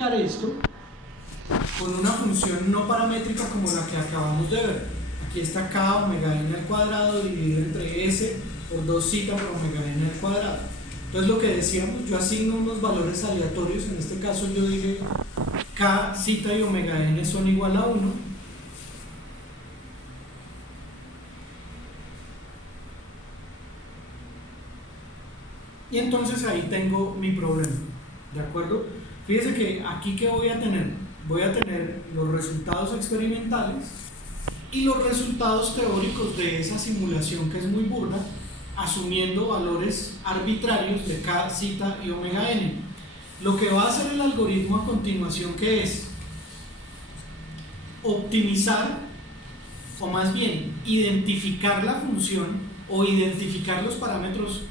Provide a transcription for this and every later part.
aplicar esto con una función no paramétrica como la que acabamos de ver. Aquí está k omega n al cuadrado dividido entre s por 2 zeta por omega n al cuadrado. Entonces lo que decíamos, yo asigno unos valores aleatorios, en este caso yo dije k, zeta y omega n son igual a 1. Y entonces ahí tengo mi problema, ¿de acuerdo? Fíjense que aquí ¿qué voy a tener? Voy a tener los resultados experimentales y los resultados teóricos de esa simulación que es muy burda, asumiendo valores arbitrarios de k, zeta y omega n. Lo que va a hacer el algoritmo a continuación, ¿qué es? Optimizar, o más bien identificar la función o identificar los parámetros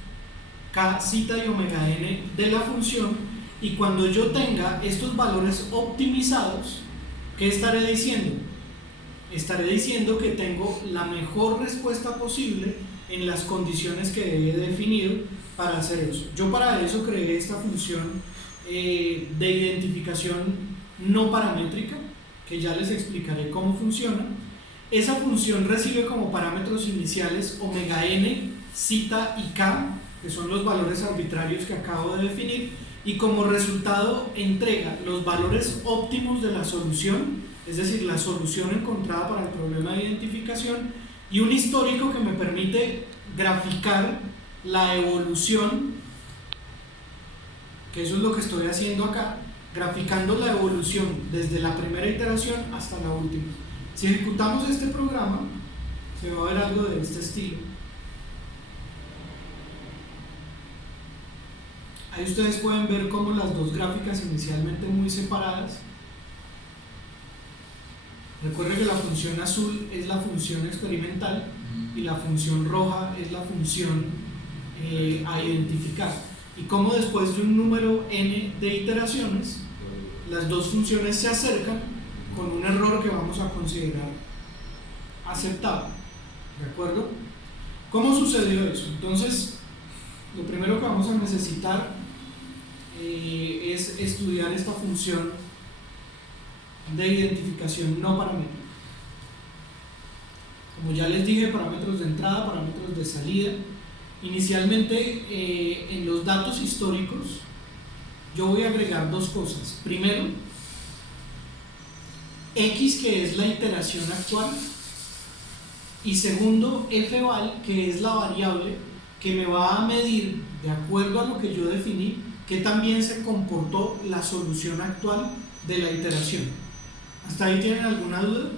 k, zeta y omega n de la función, y cuando yo tenga estos valores optimizados, ¿qué estaré diciendo? Estaré diciendo que tengo la mejor respuesta posible en las condiciones que he definido para hacer eso. Yo para eso creé esta función de identificación no paramétrica, que ya les explicaré cómo funciona. Esa función recibe como parámetros iniciales omega n, zeta y k, que son los valores arbitrarios que acabo de definir, y como resultado entrega los valores óptimos de la solución, es decir, la solución encontrada para el problema de identificación, y un histórico que me permite graficar la evolución, que eso es lo que estoy haciendo acá, graficando la evolución desde la primera iteración hasta la última. Si ejecutamos este programa, se va a ver algo de este estilo. Ahí ustedes pueden ver cómo las dos gráficas inicialmente muy separadas. Recuerden que la función azul es la función experimental y la función roja es la función a identificar. Y como después de un número n de iteraciones, las dos funciones se acercan con un error que vamos a considerar aceptable. ¿De acuerdo? ¿Cómo sucedió eso? Entonces, lo primero que vamos a necesitar es estudiar esta función de identificación no paramétrica. Como ya les dije, parámetros de entrada, parámetros de salida. Inicialmente, en los datos históricos, yo voy a agregar dos cosas. Primero, x, que es la iteración actual, y segundo, fval, que es la variable que me va a medir, de acuerdo a lo que yo definí, que también se comportó la solución actual de la iteración. ¿Hasta ahí tienen alguna duda?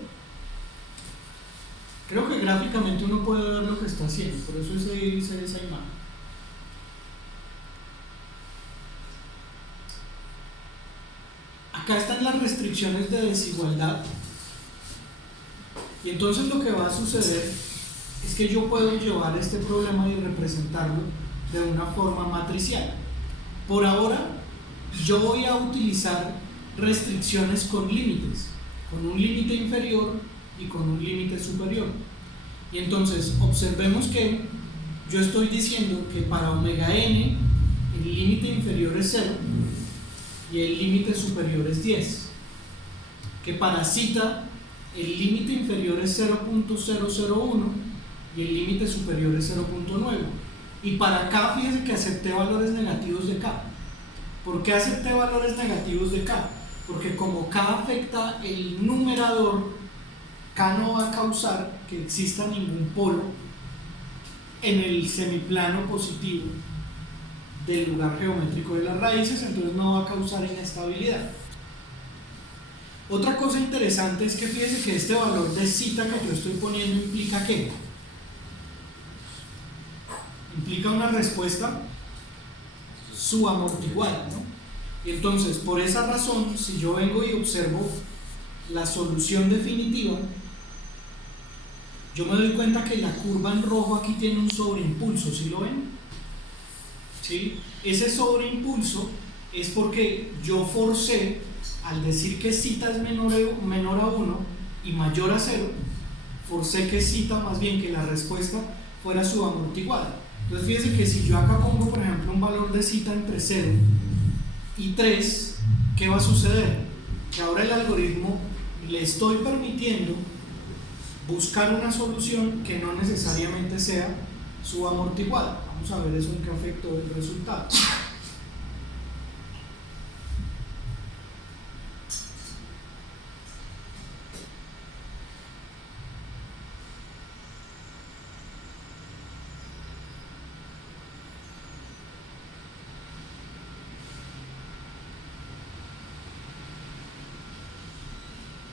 Creo que gráficamente uno puede ver lo que está haciendo, por eso hice esa imagen. Acá están las restricciones de desigualdad, y entonces lo que va a suceder es que yo puedo llevar este problema y representarlo de una forma matricial. Por ahora, yo voy a utilizar restricciones con límites, con un límite inferior y con un límite superior. Y entonces, observemos que yo estoy diciendo que para omega n el límite inferior es 0 y el límite superior es 10. Que para zeta el límite inferior es 0.001 y el límite superior es 0.9. Y para k, fíjense que acepté valores negativos de k. ¿Por qué acepté valores negativos de k? Porque como k afecta el numerador, k no va a causar que exista ningún polo en el semiplano positivo del lugar geométrico de las raíces, entonces no va a causar inestabilidad. Otra cosa interesante es que fíjense que este valor de zeta que yo estoy poniendo implica ¿qué? Implica una respuesta subamortiguada, ¿no? Y entonces, por esa razón, si yo vengo y observo la solución definitiva, yo me doy cuenta que la curva en rojo aquí tiene un sobreimpulso, ¿sí lo ven? ¿Sí? Ese sobreimpulso es porque yo forcé, al decir que zeta es menor a 1 y mayor a 0, forcé que zeta, más bien que la respuesta, fuera subamortiguada. Entonces fíjense que si yo acá pongo, por ejemplo, un valor de zeta entre 0 y 3, ¿qué va a suceder? Que ahora el algoritmo le estoy permitiendo buscar una solución que no necesariamente sea subamortiguada. Vamos a ver eso en qué afectó el resultado.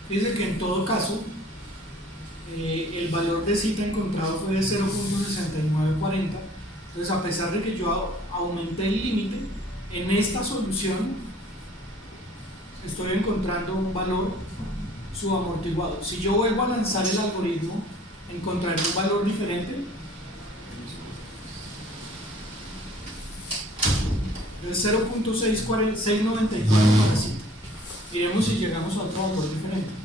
Fíjense que en todo caso el valor de cita encontrado fue de 0.6940. Entonces, a pesar de que yo aumenté el límite, en esta solución estoy encontrando un valor subamortiguado. Si yo vuelvo a lanzar el algoritmo, encontraré un valor diferente. Es 0.694 para cita. Miremos si llegamos a otro valor diferente.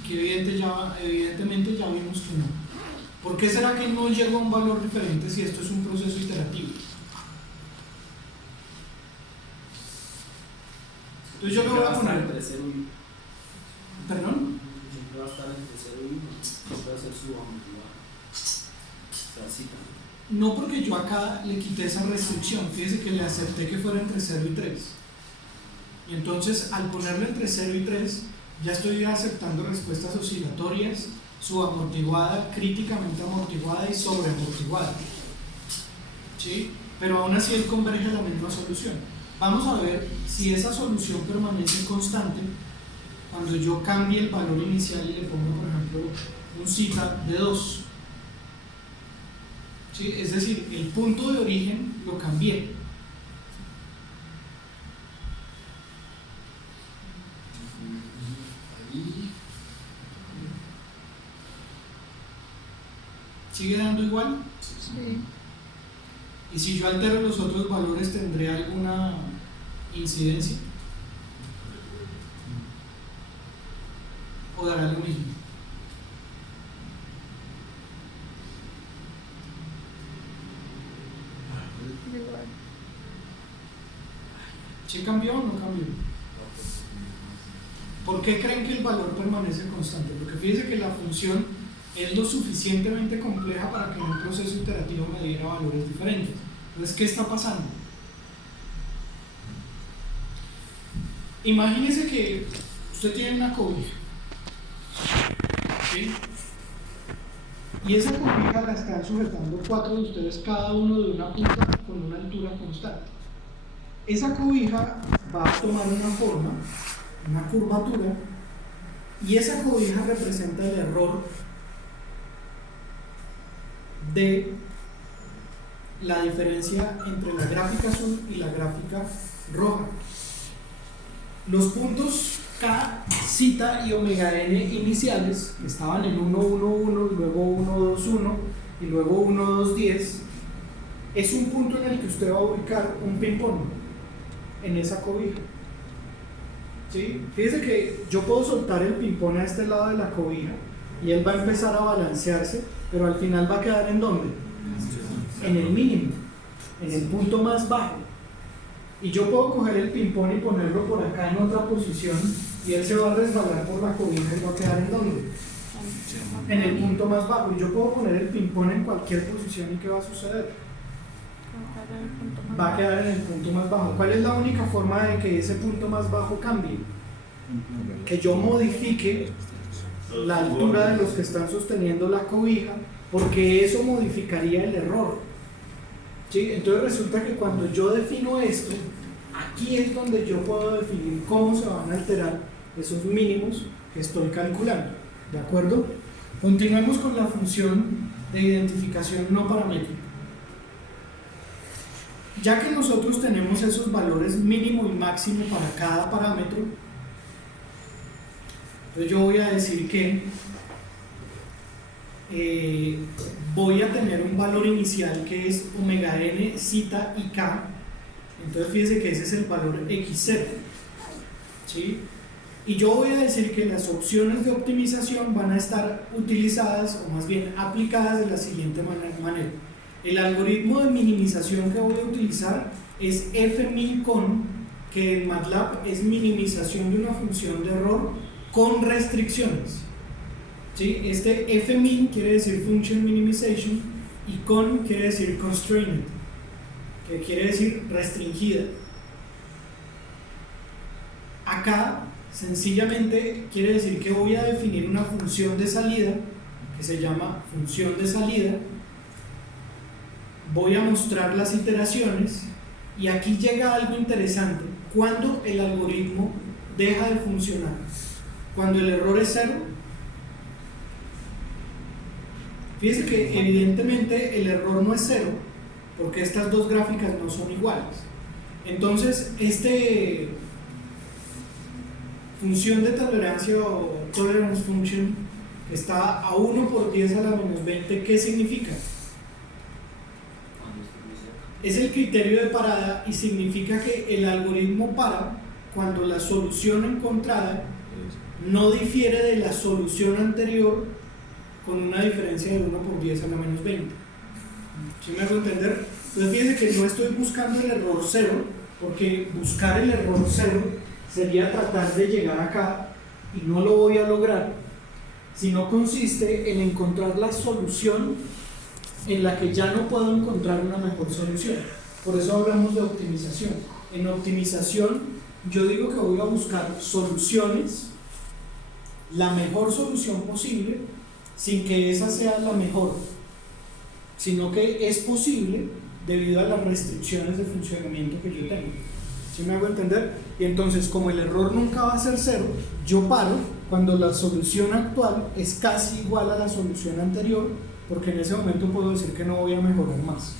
Aquí evidentemente ya vimos que no. ¿Por qué será que no llegó a un valor diferente si esto es un proceso iterativo? Entonces yo le voy a poner entre 0 y 1. ¿Perdón? Siempre va a estar entre 0 y 1. Siempre va a ser subamortiguado. O sea, cita. No, porque yo acá le quité esa restricción. Fíjese que le acepté que fuera entre 0 y 3. Y entonces, al ponerlo entre 0 y 3, ya estoy aceptando respuestas oscilatorias, subamortiguada, críticamente amortiguada y sobreamortiguada. ¿Sí? Pero aún así él converge a la misma solución. Vamos a ver si esa solución permanece constante cuando yo cambie el valor inicial y le pongo, por ejemplo, un cita de 2. ¿Sí? Es decir, el punto de origen lo cambié. ¿Sigue dando igual? Sí. Y si yo altero los otros valores, ¿tendré alguna incidencia? ¿O dará lo mismo? Igual. ¿Sí cambió o no cambió? ¿Por qué creen que el valor permanece constante? Porque fíjense que la función es lo suficientemente compleja para que en un proceso iterativo me diera valores diferentes. Entonces, ¿qué está pasando? Imagínese que usted tiene una cobija, ¿sí? Y esa cobija la están sujetando 4 de ustedes, cada uno de una punta con una altura constante. Esa cobija va a tomar una forma, una curvatura, y esa cobija representa el error de la diferencia entre la gráfica azul y la gráfica roja. Los puntos K, cita y omega n iniciales, que estaban en 1, 1, 1, y luego 1, 2, 1, y luego 1, 2, 10, es un punto en el que usted va a ubicar un ping-pong en esa cobija. ¿Sí? Fíjese que yo puedo soltar el ping-pong a este lado de la cobija y él va a empezar a balancearse, pero al final va a quedar ¿en dónde? En el mínimo, en el punto más bajo. Y yo puedo coger el ping-pong y ponerlo por acá en otra posición y él se va a resbalar por la cobija y va a quedar ¿en dónde? En el punto más bajo. Y yo puedo poner el ping-pong en cualquier posición y ¿qué va a suceder? Va a quedar en el punto más bajo. ¿Cuál es la única forma de que ese punto más bajo cambie? Que yo modifique la altura de los que están sosteniendo la cobija, porque eso modificaría el error. ¿Sí? Entonces resulta que cuando yo defino esto, aquí es donde yo puedo definir cómo se van a alterar esos mínimos que estoy calculando. ¿De acuerdo? Continuemos con la función de identificación no paramétrica. Ya que nosotros tenemos esos valores mínimo y máximo para cada parámetro, entonces yo voy a decir que voy a tener un valor inicial que es omega n, cita y k. Entonces fíjense que ese es el valor x0, ¿sí? Y yo voy a decir que las opciones de optimización van a estar utilizadas, o más bien aplicadas de la siguiente manera. El algoritmo de minimización que voy a utilizar es fmin_con, que en MATLAB es minimización de una función de error con restricciones. ¿Sí? Este fmin quiere decir function minimization y con quiere decir constrained, que quiere decir restringida. Acá sencillamente quiere decir que voy a definir una función de salida que se llama función de salida, voy a mostrar las iteraciones y aquí llega algo interesante. ¿Cuándo el algoritmo deja de funcionar? ¿Cuando el error es 0? Fíjense que evidentemente el error no es 0 porque estas dos gráficas no son iguales. Entonces, función de tolerancia o tolerance function que está a 1 por 10 a la menos 20, ¿qué significa? Es el criterio de parada y significa que el algoritmo para cuando la solución encontrada no difiere de la solución anterior con una diferencia de 1 por 10 a la menos 20. ¿Sí me hago entender? Entonces fíjense que no estoy buscando el error 0, porque buscar el error 0 sería tratar de llegar acá y no lo voy a lograr, sino consiste en encontrar la solución en la que ya no puedo encontrar una mejor solución. Por eso hablamos de optimización. En optimización yo digo que voy a buscar soluciones, la mejor solución posible, sin que esa sea la mejor, sino que es posible debido a las restricciones de funcionamiento que yo tengo. ¿Sí me hago entender? Y entonces, como el error nunca va a ser 0, yo paro cuando la solución actual es casi igual a la solución anterior, porque en ese momento puedo decir que no voy a mejorar más.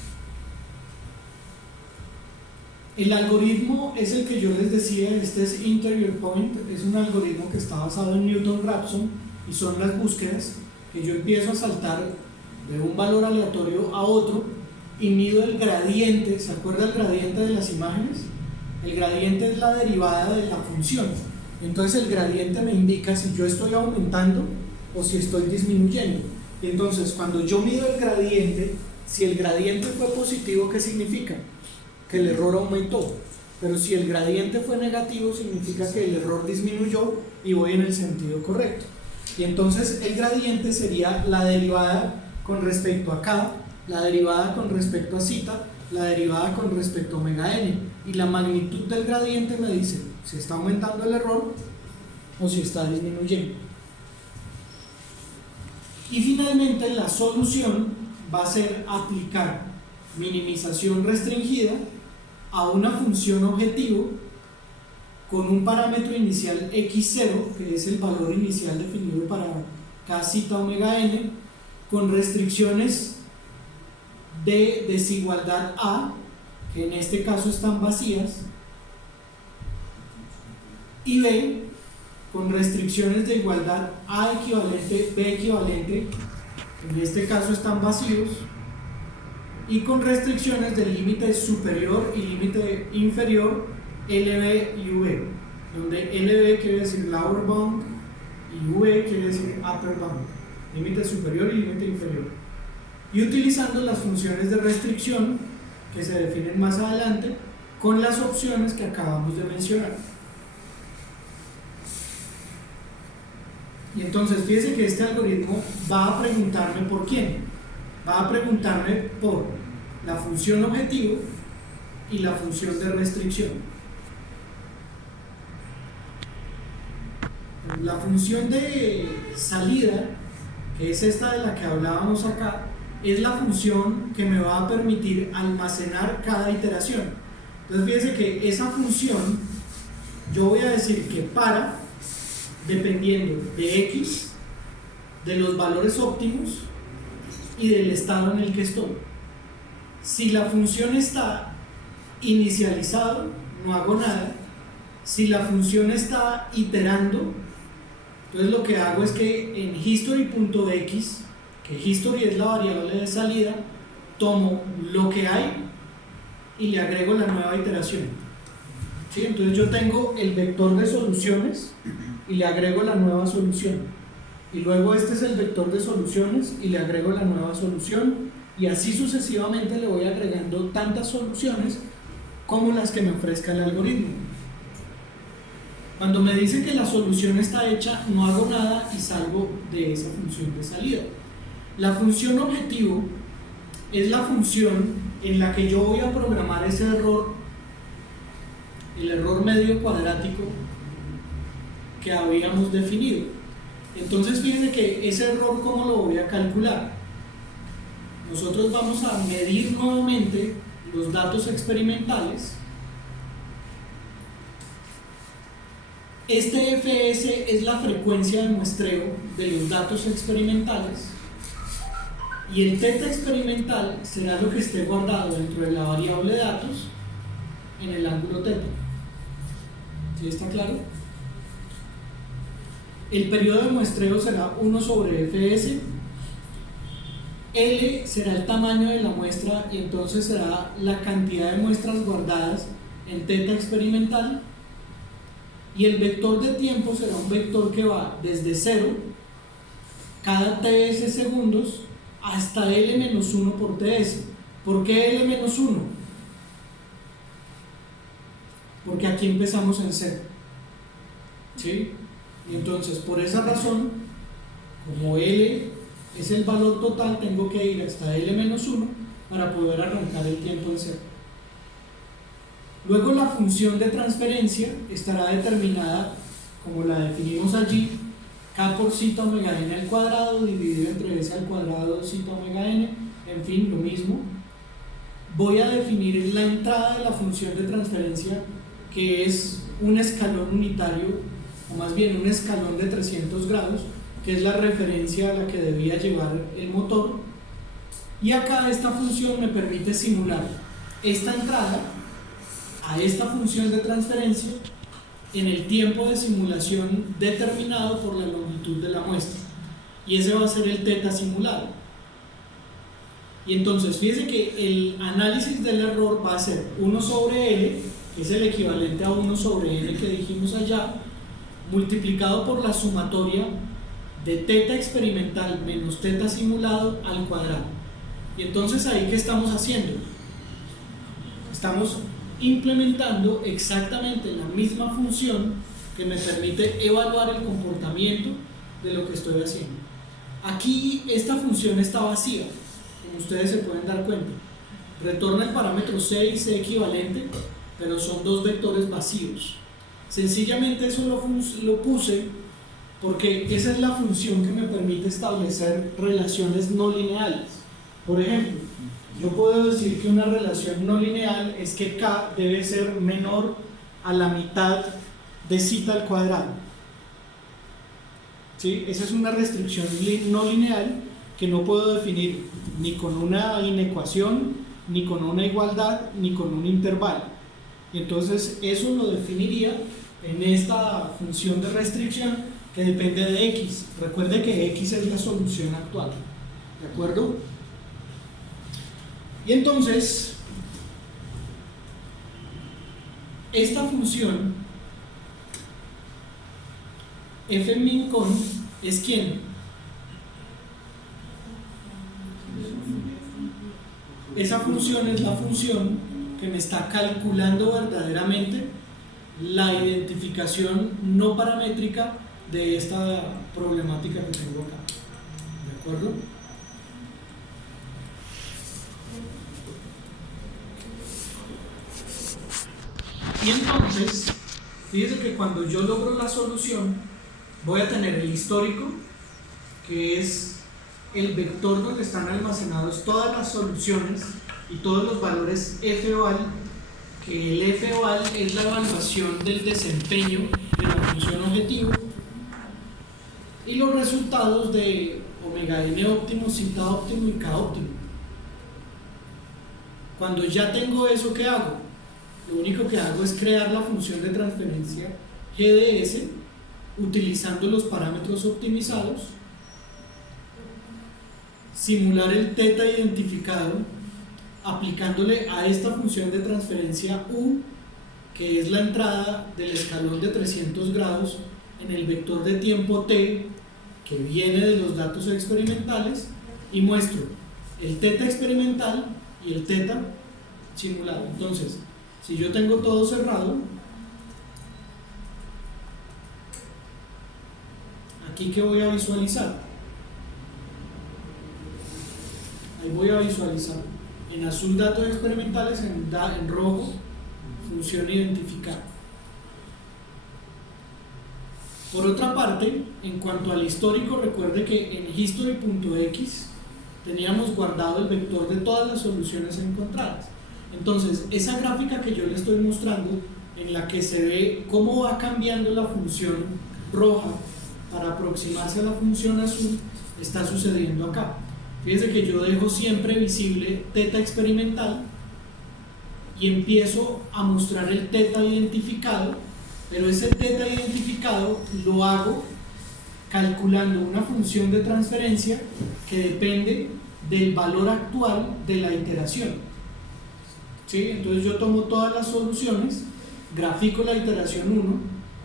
El algoritmo es el que yo les decía, este es Interior Point, es un algoritmo que está basado en Newton-Raphson y son las búsquedas que yo empiezo a saltar de un valor aleatorio a otro y mido el gradiente. ¿Se acuerda el gradiente de las imágenes? El gradiente es la derivada de la función. Entonces el gradiente me indica si yo estoy aumentando o si estoy disminuyendo. Y entonces cuando yo mido el gradiente, si el gradiente fue positivo, ¿qué significa? Que el error aumentó. Pero si el gradiente fue negativo, significa que el error disminuyó y voy en el sentido correcto. Y entonces el gradiente sería la derivada con respecto a k, la derivada con respecto a zeta, la derivada con respecto a omega n, y la magnitud del gradiente me dice si está aumentando el error o si está disminuyendo. Y finalmente la solución va a ser aplicar minimización restringida a una función objetivo con un parámetro inicial x0, que es el valor inicial definido para k zeta omega n, con restricciones de desigualdad A, que en este caso están vacías, y B, con restricciones de igualdad A equivalente, B equivalente, en este caso están vacíos, y con restricciones del límite superior y límite inferior LB y V, donde LB quiere decir lower bound y V quiere decir upper bound, límite superior y límite inferior, y utilizando las funciones de restricción que se definen más adelante con las opciones que acabamos de mencionar. Y entonces fíjense que este algoritmo va a preguntarme por quién. Va a preguntarme por la función objetivo y la función de restricción. La función de salida, que es esta de la que hablábamos acá, es la función que me va a permitir almacenar cada iteración. Entonces fíjense que esa función, yo voy a decir que para, dependiendo de x, de los valores óptimos y del estado en el que estoy. Si la función está inicializada, no hago nada. Si la función está iterando, entonces lo que hago es que en history.x, que history es la variable de salida, tomo lo que hay y le agrego la nueva iteración. ¿Sí? Entonces yo tengo el vector de soluciones y le agrego la nueva solución, y luego este es el vector de soluciones y le agrego la nueva solución, y así sucesivamente le voy agregando tantas soluciones como las que me ofrezca el algoritmo. Cuando me dice que la solución está hecha, no hago nada y salgo de esa función de salida. La función objetivo es la función en la que yo voy a programar ese error, el error medio cuadrático que habíamos definido. Entonces fíjense que ese error, ¿cómo lo voy a calcular? Nosotros vamos a medir nuevamente los datos experimentales. Este fs es la frecuencia de muestreo de los datos experimentales y el θ experimental será lo que esté guardado dentro de la variable datos en el ángulo θ. ¿Sí está claro? El periodo de muestreo será 1 sobre fs, L será el tamaño de la muestra y entonces será la cantidad de muestras guardadas en θ experimental, y el vector de tiempo será un vector que va desde 0 cada ts segundos hasta L-1 por ts. ¿Por qué L-1? Porque aquí empezamos en 0, ¿sí? Y entonces por esa razón, como L es el valor total, tengo que ir hasta L-1 para poder arrancar el tiempo en 0. Luego la función de transferencia estará determinada como la definimos allí, k por zeta omega n al cuadrado dividido entre s al cuadrado zeta omega n, en fin, lo mismo. Voy a definir la entrada de la función de transferencia, que es un escalón unitario, o más bien un escalón de 300 grados, que es la referencia a la que debía llevar el motor, y acá esta función me permite simular esta entrada a esta función de transferencia en el tiempo de simulación determinado por la longitud de la muestra, y ese va a ser el θ simulado. Y entonces fíjense que el análisis del error va a ser 1 sobre L, que es el equivalente a 1 sobre N que dijimos allá, multiplicado por la sumatoria de θ experimental menos θ simulado al cuadrado. Y entonces ahí, ¿qué estamos haciendo? Estamos implementando exactamente la misma función que me permite evaluar el comportamiento de lo que estoy haciendo. Aquí esta función está vacía, como ustedes se pueden dar cuenta. Retorna el parámetro c y c equivalente, pero son dos vectores vacíos. Sencillamente eso lo puse porque esa es la función que me permite establecer relaciones no lineales. Por ejemplo, yo puedo decir que una relación no lineal es que k debe ser menor a la mitad de zeta al cuadrado. ¿Sí? Esa es una restricción no lineal que no puedo definir ni con una inecuación, ni con una igualdad, ni con un intervalo. Y entonces eso lo definiría en esta función de restricción que depende de x. Recuerde que x es la solución actual, ¿de acuerdo? Y entonces esta función f min con es ¿quién? Esa función es la función que me está calculando verdaderamente la identificación no paramétrica de esta problemática que tengo acá, ¿de acuerdo? Y entonces, fíjense que cuando yo logro la solución, voy a tener el histórico, que es el vector donde están almacenados todas las soluciones y todos los valores f-val, que el f-val es la evaluación del desempeño de la función objetivo, y los resultados de omega n óptimo, zeta óptimo y k óptimo. Cuando ya tengo eso, ¿qué hago? Lo único que hago es crear la función de transferencia GDS utilizando los parámetros optimizados, simular el θ identificado aplicándole a esta función de transferencia U, que es la entrada del escalón de 300 grados en el vector de tiempo t que viene de los datos experimentales, y muestro el θ experimental y el θ simulado. Entonces, Si yo tengo todo cerrado, aquí ¿qué voy a visualizar? Ahí voy a visualizar en azul datos experimentales, en rojo función identificada. Por otra parte, en cuanto al histórico, recuerde que en history.x teníamos guardado el vector de todas las soluciones encontradas. Entonces, esa gráfica que yo le estoy mostrando, en la que se ve cómo va cambiando la función roja para aproximarse a la función azul, está sucediendo acá. Fíjense que yo dejo siempre visible teta experimental y empiezo a mostrar el teta identificado, pero ese teta identificado lo hago calculando una función de transferencia que depende del valor actual de la iteración. ¿Sí? Entonces yo tomo todas las soluciones, grafico la iteración 1,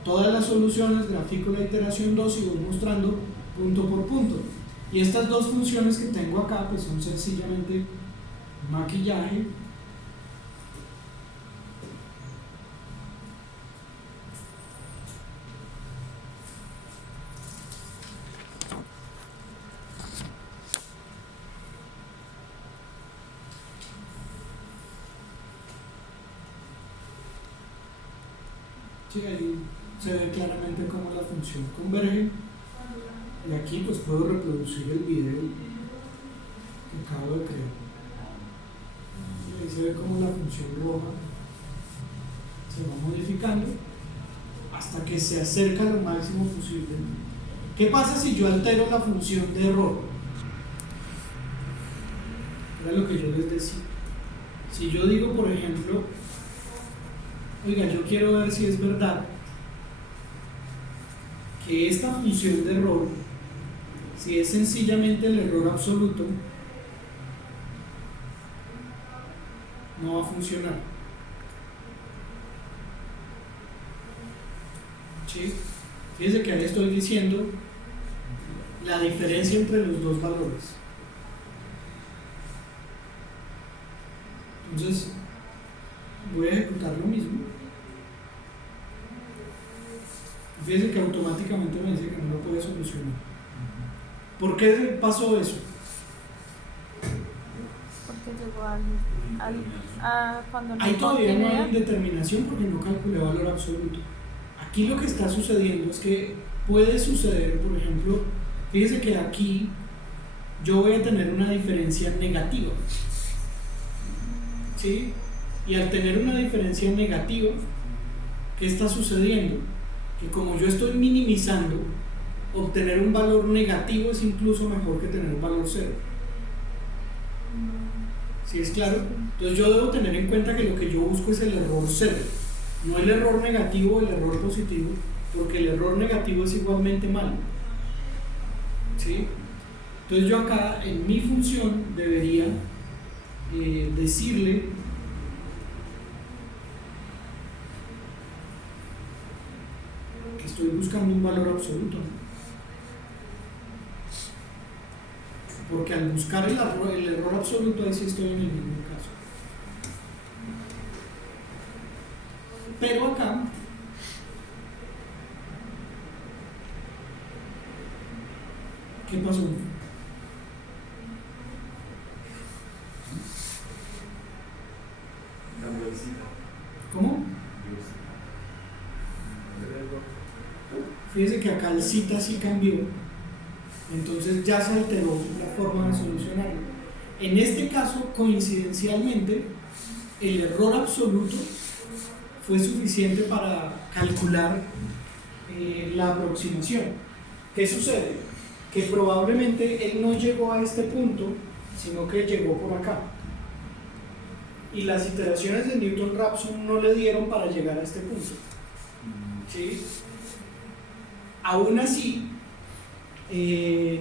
todas las soluciones, grafico la iteración 2 y voy mostrando punto por punto. Y estas dos funciones que tengo acá pues son sencillamente maquillaje Sí, ahí se ve claramente cómo la función converge y aquí pues puedo reproducir el video que acabo de crear y ahí se ve cómo la función roja se va modificando hasta que se acerca lo máximo posible. ¿Qué pasa si yo altero la función de error? Era lo que yo les decía. Si yo digo, por ejemplo, oiga, yo quiero ver si es verdad que esta función de error, si es sencillamente el error absoluto, no va a funcionar. ¿Sí? Fíjense que ahí estoy diciendo la diferencia entre los dos valores. Entonces, voy a ejecutar lo mismo. Fíjense que automáticamente me dice que no lo puede solucionar. ¿Por qué pasó eso? Porque llegó a cuando no Ahí todavía no contiene- hay indeterminación porque no calculé valor absoluto. Aquí lo que está sucediendo es que puede suceder, por ejemplo, fíjense que aquí yo voy a tener una diferencia negativa. ¿Sí? Y al tener una diferencia negativa, ¿qué está sucediendo? Que como yo estoy minimizando, obtener un valor negativo es incluso mejor que tener un valor cero. ¿Sí es claro? Entonces yo debo tener en cuenta que lo que yo busco es el error cero, no el error negativo o el error positivo, porque el error negativo es igualmente malo. ¿Sí? Entonces yo acá en mi función debería decirle que estoy buscando un valor absoluto, porque al buscar el error absoluto ahí sí estoy en el mismo caso. Pero acá ¿qué pasó? ¿Cómo? Fíjese que acá el cita sí cambió, entonces ya se alteró la forma de solucionarlo. En este caso, coincidencialmente, el error absoluto fue suficiente para calcular la aproximación. ¿Qué sucede? Que probablemente él no llegó a este punto, sino que llegó por acá. Y las iteraciones de Newton-Raphson no le dieron para llegar a este punto. ¿Sí? Aún así,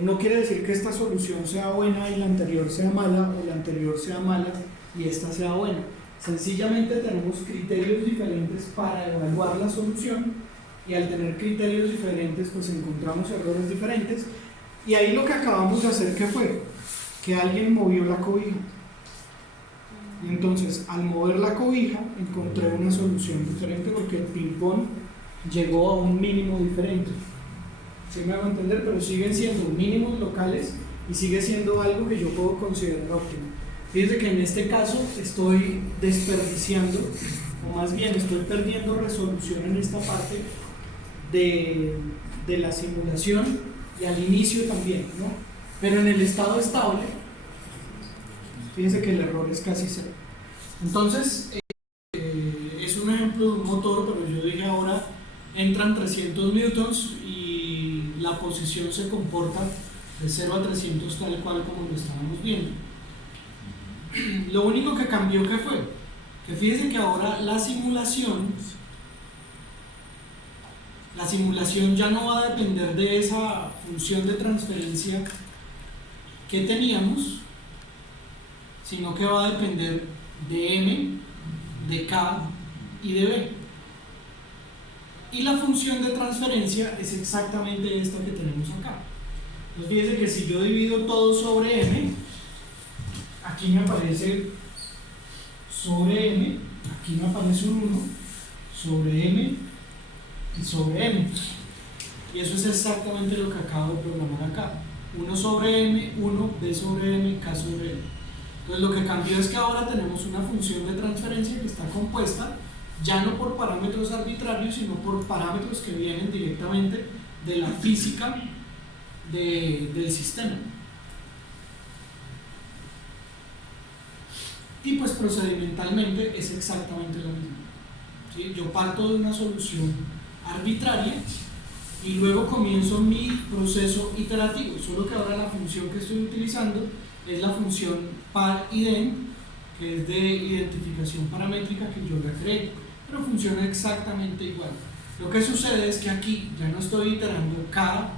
no quiere decir que esta solución sea buena y la anterior sea mala, o la anterior sea mala y esta sea buena. Sencillamente tenemos criterios diferentes para evaluar la solución y al tener criterios diferentes pues encontramos errores diferentes y ahí lo que acabamos de hacer, ¿qué fue? Que alguien movió la cobija. Y entonces, al mover la cobija, encontré una solución diferente porque el ping-pong llegó a un mínimo diferente. ¿Sí me hago entender? Pero siguen siendo mínimos locales y sigue siendo algo que yo puedo considerar óptimo. Fíjense que en este caso estoy desperdiciando, o más bien estoy perdiendo resolución en esta parte de la simulación y al inicio también, ¿no? Pero en el estado estable, fíjense que el error es casi cero. Entonces, es un ejemplo de un motor, pero yo dije ahora entran 300 newtons y la posición se comporta de 0 a 300 tal cual como lo estábamos viendo. Lo único que cambió, ¿qué fue? Que fíjense que ahora la simulación ya no va a depender de esa función de transferencia que teníamos, sino que va a depender de M, de K y de B. Y la función de transferencia es exactamente esta que tenemos acá. Entonces fíjense que si yo divido todo sobre M, aquí me aparece sobre M, aquí me aparece un 1, sobre M y sobre M. Y eso es exactamente lo que acabo de programar acá. 1 sobre M, 1, B sobre M, K sobre M. Entonces lo que cambió es que ahora tenemos una función de transferencia que está compuesta ya no por parámetros arbitrarios, sino por parámetros que vienen directamente de la física del sistema. Y pues procedimentalmente es exactamente lo mismo. ¿Sí? Yo parto de una solución arbitraria y luego comienzo mi proceso iterativo, solo que ahora la función que estoy utilizando es la función par-ident, que es de identificación paramétrica que yo la creé, pero funciona exactamente igual. Lo que sucede es que aquí ya no estoy iterando K,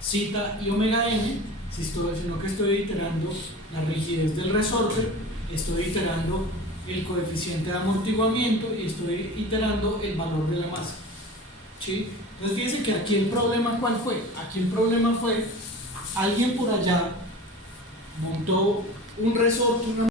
zeta y omega n, sino que estoy iterando la rigidez del resorte, estoy iterando el coeficiente de amortiguamiento y estoy iterando el valor de la masa. ¿Sí? Entonces fíjense que aquí el problema, ¿cuál fue? Aquí el problema fue alguien por allá montó un resorte, una